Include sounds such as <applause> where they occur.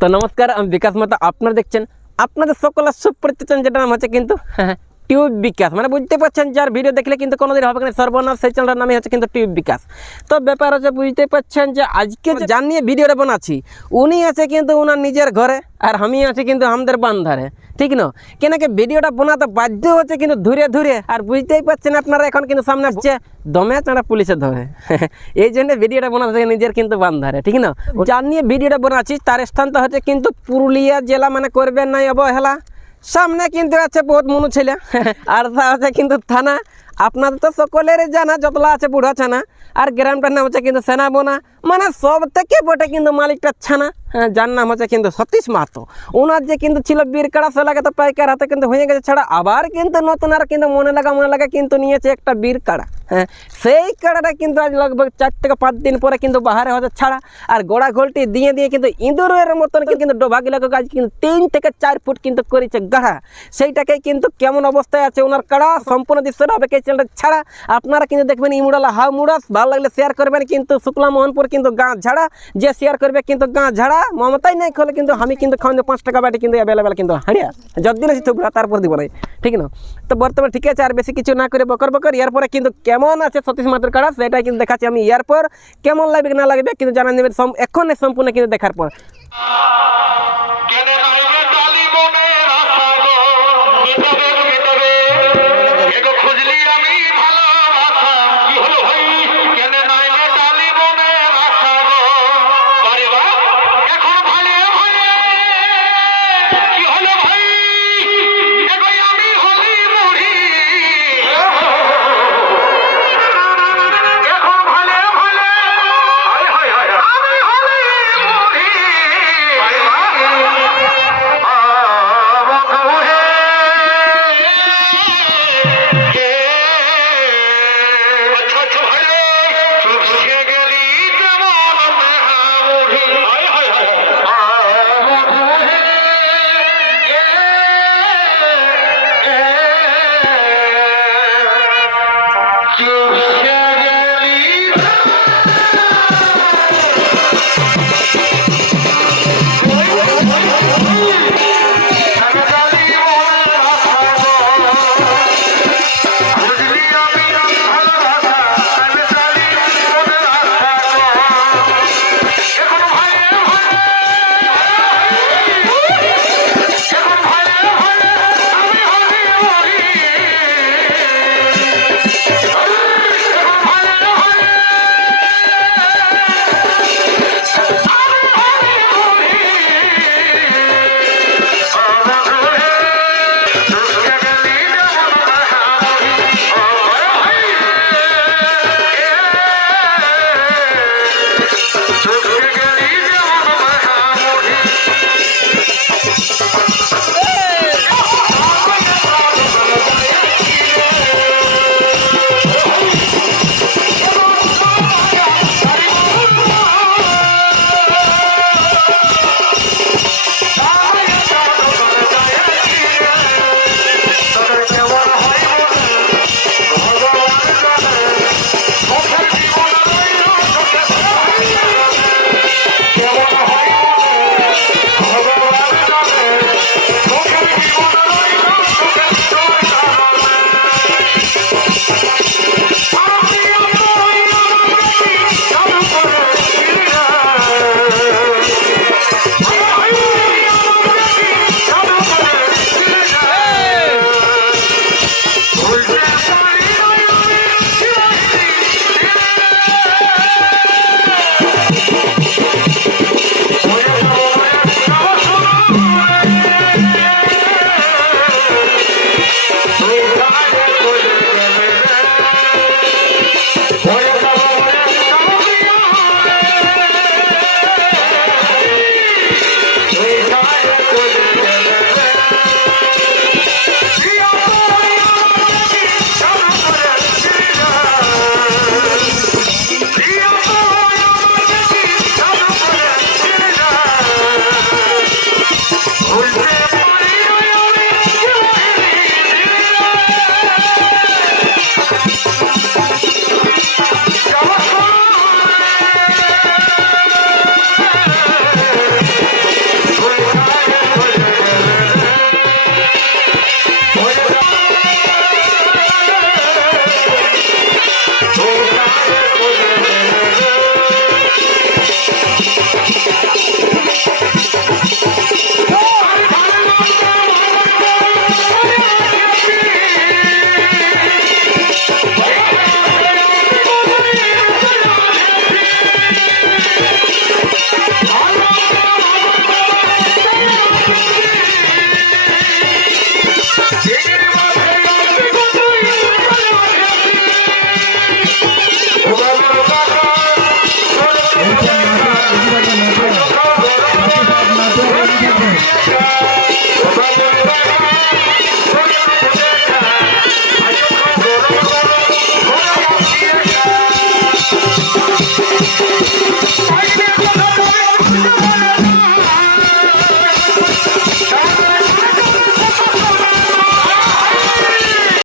তো নমস্কার আমি বিকাশ মাতা আপনারা দেখছেন আপনাদের সকলের সুপরিচিত যেটা নাম আছে কিন্তু <laughs> টিউব বিকাশ। মানে বুঝতে পারছেন, যার ভিডিও দেখলে কিন্তু কোনোদিন হবে না, সর্বনাশ সেই চ্যানেলটার নামই হচ্ছে কিন্তু টিউব বিকাশ। তো ব্যাপার হচ্ছে বুঝতে পারছেন যে আজকে যে জানিয়ে ভিডিওটা বানাচ্ছি, উনি আছে কিন্তু ওনার নিজের ঘরে আর আমি আছি কিন্তু আমাদের বান্ধারে, ঠিক না? কেন কি ভিডিওটা বানাতে বাধ্য হচ্ছে কিন্তু ধীরে ধীরে, আর বুঝতেই পারছেন আপনারা এখন কিন্তু সামনে আসছে, দমে চাঁড়া পুলিশে ধরে? <laughs> এই জন্য ভিডিওটা থাকে নিজের কিন্তু বান্ধারে, ঠিক না? যার নিয়ে ভিডিওটা বানাচ্ছি, তার স্থানটা হচ্ছে কিন্তু পুরুলিয়া জেলা মানে করবেন নাই অবহেলা। সামনে কিন্তু আছে বহুত মনু ছেলে, <laughs> আর আছে কিন্তু থানা। আপনাদের তো সকলেরই জানা, যতলা আছে বুড়া ছানা আর গ্রামটার নাম হচ্ছে কিন্তু সেনাবোনা। মানে সব থেকে বটে কিন্তু মালিকটা ছানা। হ্যাঁ যার নাম হচ্ছে কিন্তু সতীশ মাহাতো। ওনার যে কিন্তু ছিল বীরকাড়া সে তো পাইকার হাতে কিন্তু হয়ে গেছে। ছাড়া আবার কিন্তু নতুন আর কিন্তু মনে লাগা মনে লাগা কিন্তু নিয়েছে একটা বীর কাড়া। হ্যাঁ সেই কাড়াটা কিন্তু আজ লগভগ চার থেকে পাঁচ দিন পরে কিন্তু বাহারে হচ্ছে ছাড়া। আর গোড়া ঘোলটি দিয়ে দিয়ে কিন্তু ইঁদুরের মতন কিন্তু ডোভাগিলাকে আজ কিন্তু তিন থেকে চার ফুট কিন্তু করেছে গাঢ়া। সেইটাকে কিন্তু কেমন অবস্থায় আছে ওনার কাড়া, সম্পূর্ণ দৃশ্যটা হবে চ্যানেলটা ছাড়া। আপনারা কিন্তু দেখবেন ইমুড়ালা হাউ মুড়াস ভালো লাগলে শেয়ার করবেন। কিন্তু শুক্লা মোহনপুর কিন্তু গাঁ ঝাড়া, যে শেয়ার করবে কিন্তু গাঁ ঝাড়া, মমতাই নাই খোলে কিন্তু আমি কিন্তু খাওয়ানো পাঁচ টাকা বাটি কিন্তু অ্যাভেলেবেল কিন্তু হাড়িয়া। যতদিন আছে থুবরা তারপর দিব নাই ঠিক না? তো বর্তমানে ঠিক আছে, আর বেশি কিছু না করে বকর বকর, এরপরে কিন্তু কেমন আছে সতীশ মাত্র কাড়া সেটা কিন্তু দেখাচ্ছি আমি এরপর। কেমন লাগবে না লাগবে কিন্তু জানা নেবেন এখন সম্পূর্ণ কিন্তু দেখার পর।